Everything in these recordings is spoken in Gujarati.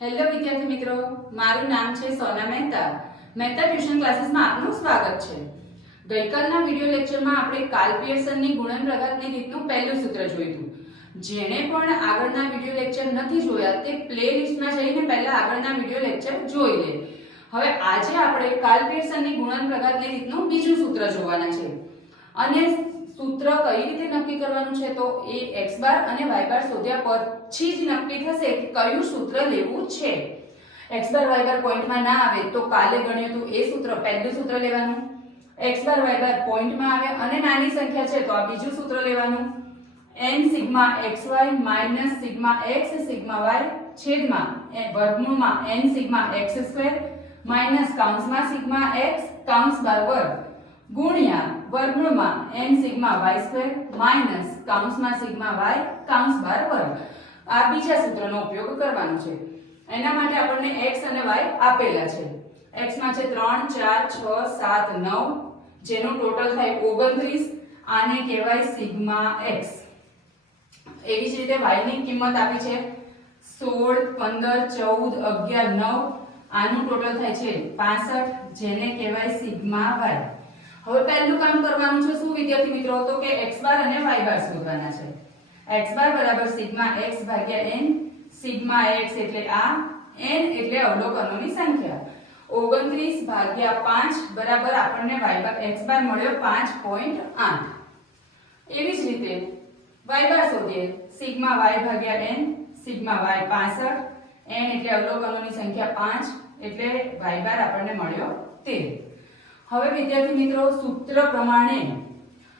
હેલો વિદ્યાર્થી મિત્રો, મારું નામ છે સોના મહેતા. મહેતા ટ્યુશન ક્લાસીસમાં આપનું સ્વાગત છે. ગઈકાલના વિડિયો લેક્ચરમાં આપણે કાર્લ પિયર્સનની ગુણન પ્રઘાતની રીતનું પહેલું સૂત્ર જોયું જેણે પણ આગળના વિડિયો લેક્ચર નથી જોયા, તે પ્લે લિસ્ટમાં જઈને પહેલા આગળના વિડિયો લેક્ચર જોઈ લે. હવે આજે આપણે કાર્લ પિયર્સનની ગુણન પ્રઘાતની રીતનું બીજું સૂત્ર જોવાના છે. અને સૂત્ર કઈ રીતે નક્કી કરવાનું છે તો એ x બાર અને y બાર શોધ્યા પછી જ નક્કી થશે કે કયું સૂત્ર લેવું છે. x બાર y બાર પોઈન્ટમાં ના આવે તો કાલે ગણ્યું હતું એ સૂત્ર, પહેલું સૂત્ર લેવાનું. x બાર y બાર પોઈન્ટમાં આવે અને નાની સંખ્યા છે તો આ બીજું સૂત્ર લેવાનું. n sigma xy minus sigma x sigma y છેદમાં વર્ગમૂળમાં n sigma x square minus કૌંસમાં સિગ્મા x કૌંસ બાર વર્ગ ગુણ્યા વર્ગમૂળમાં n sigma y square minus કૌંસમાં સિગ્મા y કૌંસ બાર વર્ગ. આ બીજા સૂત્રનો ઉપયોગ કરવાનો છે. એના માટે આપણને x અને y આપેલા છે. x માં છે 3 4 6 7 9 જેનું ટોટલ થાય 29 આને કહેવાય સિગ્મા x. એવી જ રીતે y ની કિંમત આપી છે 16 15 14 11 9 આનું ટોટલ થાય છે 65 જેને કહેવાય સિગ્મા y. હવે પહેલું કામ કરવાનું છે શું, વિદ્યાર્થી મિત્રો? તો કે x બાર અને y બાર શોધવાના છે. x બાર બરાબર સિગ્મા x ભાગ્યા n, સિગ્મા x એટલે આ, n એટલે અવલોકનોની સંખ્યા. 29 ભાગ્યા 5 બરાબર આપણને y બાર x બાર મળ્યો 5.8 એવી જ રીતે y બાર શોધીએ. સિગ્મા y ભાગ્યા n, સિગ્મા y 65 n એટલે અવલોકનોની સંખ્યા 5 એટલે y બાર આપણને મળ્યો 13 હવે વિદ્યાર્થી મિત્રો, સૂત્ર પ્રમાણે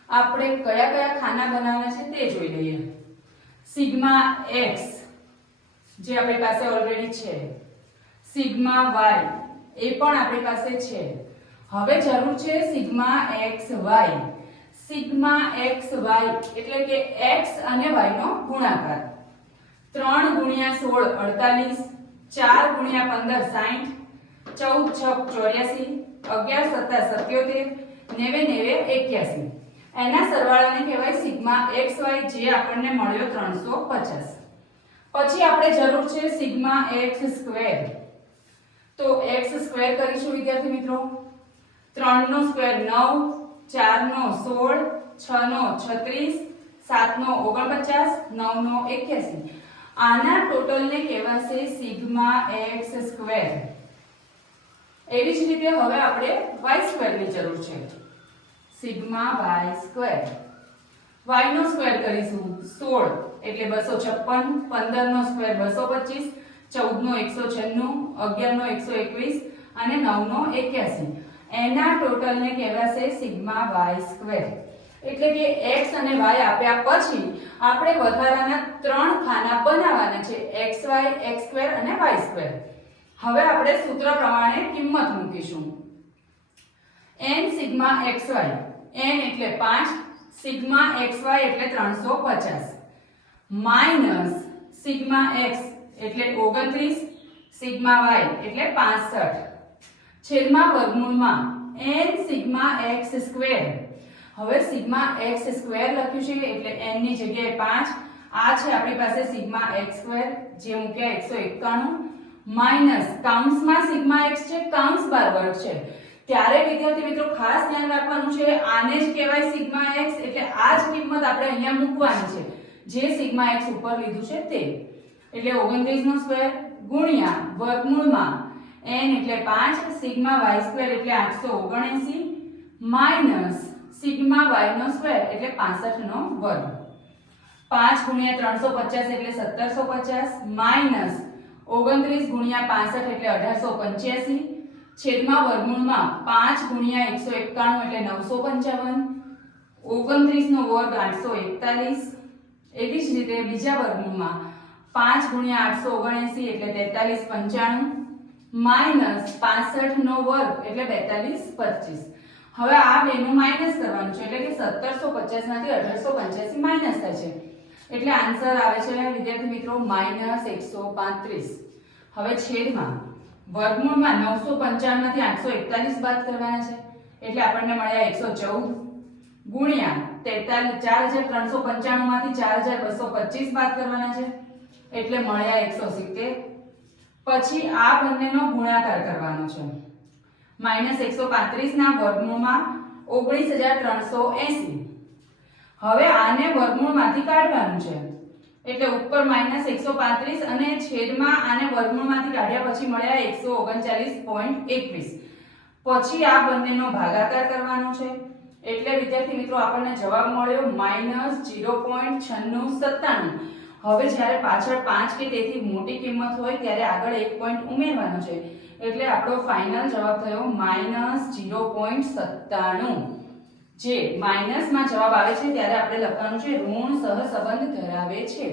આપણે કયા કયા ખાના બનાવવાના છે તે જોઈ લઈએ. સિગ્મા એક્સ જે આપણી પાસે ઓલરેડી છે. સિગ્મા વાય એ પણ આપણી પાસે છે. હવે જરૂર છે સિગ્મા xy સિગ્મા વાય એટલે કે એક્સ અને વાયનો ગુણાકાર. ત્રણ ગુણ્યા 16 48 4 ગુણ્યા પંદર સાઠ ચૌદ છક 84 અગિયાર સત્તા સત્યોતેર, નેવે નેવે, એક્યાસી. એના સરવાળાને કહેવાય સિગ્મા એક્સ વાય, જે આપણને મળ્યો ત્રણસો પચાસ. પછી આપણે જરૂર છે સિગ્મા એક્સ સ્ક્વેર. તો એક્સ સ્ક્વેર કરીશું, વિદ્યાર્થી મિત્રો. ત્રણ નો સ્ક્વેર નવ ચાર નો સોળ છ નો છત્રીસ સાત નો ઓગણપચાસ નવ નો એક્યાસી. આના ટોટલને કહેવાશે સિગ્મા એક્સ સ્ક્વેર. એવી જ રીતે હવે આપણે y સ્ક્વેરની જરૂર છે. સિગ્મા y સ્ક્વેર y નો સ્ક્વેર કરીશું 16 એટલે 256 15 નો સ્ક્વેર 225 14 નો 196 11 નો 121 અને 9 નો 81 એના ટોટલ ને કહેવાશે સિગ્મા y સ્ક્વેર એટલે કે x અને y આપ્યા પછી આપણે વધારાના ત્રણ ખાના બનાવવાના છે. xy x2 અને y સ્ક્વેર હવે આપણે સૂત્ર પ્રમાણે કિંમત મૂકીશું. n sigma xy. n એટલે 5 સિગ્મા xy એટલે 350 માઇનસ સિગ્મા x એટલે 29 સિગ્મા y એટલે 65 છેદમાં વર્ગમૂળમાં n સિગ્મા x સ્ક્વેર. હવે સિગ્મા x સ્ક્વેર લખ્યું છે એટલે n ની જગ્યાએ 5 આ છે આપણી પાસે સિગ્મા x સ્ક્વેર, જે મૂક્યા 191 માઇનસ કાઉન્સમાં સિગ્મા એક્સ છે કાઉન્સ બાર વર્ગ છે. ત્યારે વિદ્યાર્થી મિત્રો ખાસ ધ્યાન રાખવાનું છે, આને જ કહેવાય સિગ્મા એક્સ, એટલે આ જ કિંમત આપણે અહીંયા મૂકવાની છે. જે સિગ્મા એક્સ ઉપર લીધું છે તે. એટલે 29 નો સ્ક્વેર ગુણ્યા વર્ગમૂળમાં n એટલે 5 સિગ્મા y સ્ક્વેર એટલે 879 માઇનસ સિગ્મા y નો સ્ક્વેર એટલે 65 નો વર્ગ. 5 ગુણ્યા 350 એટલે 1750 માઇનસ ઓગણત્રીસ ગુણ્યા પાસઠ એટલે અઢારસો પંચ્યાસી, છેદમાં વર્ગમૂળમાં પાંચ ગુણ્યા એકસો એકાણું એટલે નવસો પંચાવન, ઓગણત્રીસનો વર્ગ આઠસો એકતાલીસ. એવી જ રીતે બીજા વર્ગમૂળમાં પાંચ ગુણ્યા આઠસો ઓગણએંસી એટલે તેતાલીસ પંચાણું, માઇનસ પાસઠનો વર્ગ એટલે બેતાલીસ પચીસ. હવે આ બેનું માઇનસ કરવાનું છે એટલે કે સત્તરસો પચાસમાંથી અઢારસો પંચ્યાસી માઇનસ થાય છે. એટલે આન્સર આવે છે, વિદ્યાર્થી મિત્રો માઇનસ એકસો પાંત્રીસ. હવે છેદમાં, વર્ગમૂળમાં નવસો પંચાવનમાંથી આઠસો એકતાલીસ બાદ કરવાના છે. એટલે આપણને મળ્યા એકસો ચૌદ. ગુણ્યા તેતાલીસ, ચાર હજાર ત્રણસો પંચાણું માંથી ચાર હજાર બસો પચીસ બાદ કરવાના છે. એટલે મળ્યા એકસો સિત્તેર. પછી આ બંનેનો ગુણાકાર કરવાનો છે. માઇનસ એકસો પાંત્રીસના વર્ગમૂળમાં ઓગણીસ હજાર ત્રણસો એસી. હવે આને વર્ગમૂળમાંથી કાઢવાનું છે. એટલે ઉપર માઇનસ એકસો પાંત્રીસ અને છેદમાં આને વર્ગમૂળમાંથી કાઢ્યા પછી મળ્યા એકસો ઓગણચાલીસ પોઈન્ટ એકવીસ. પછી આ બંનેનો ભાગાકાર કરવાનો છે. એટલે વિદ્યાર્થી મિત્રો, આપણને જવાબ મળ્યો માઇનસ જીરો પોઈન્ટ છન્નું સત્તાણું. હવે જ્યારે પાછળ પાંચ કે તેથી મોટી કિંમત હોય ત્યારે આગળ એક પોઈન્ટ ઉમેરવાનો છે. એટલે આપણો ફાઇનલ જવાબ થયો માઇનસ જીરો પોઈન્ટ સત્તાણું. જે માઇનસમાં જવાબ આવે છે ત્યારે આપણે લખવાનું છે ઋણ સહસંબંધ ધરાવે છે.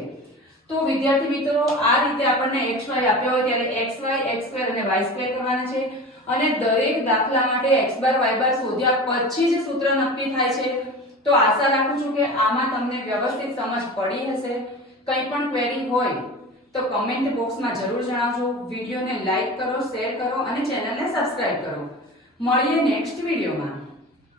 તો વિદ્યાર્થી મિત્રો, આ રીતે આપણને એક્સ વાય આપ્યા હોય ત્યારે એક્સ વાય એક્સ સ્ક્વેર અને વાય સ્ક્વેર કરવાના છે. અને દરેક દાખલા માટે એક્સ બાર વાય બાર શોધ્યા પછી જ સૂત્ર નક્કી થાય છે. તો આશા રાખું છું કે આમાં તમને વ્યવસ્થિત સમજ પડી હશે. કંઈ પણ ક્વેરી હોય તો કમેન્ટ બોક્સમાં જરૂર જણાવજો. વિડીયોને લાઈક કરો શેર કરો અને ચેનલને સબસ્ક્રાઇબ કરો. મળીએ નેક્સ્ટ વિડીયોમાં.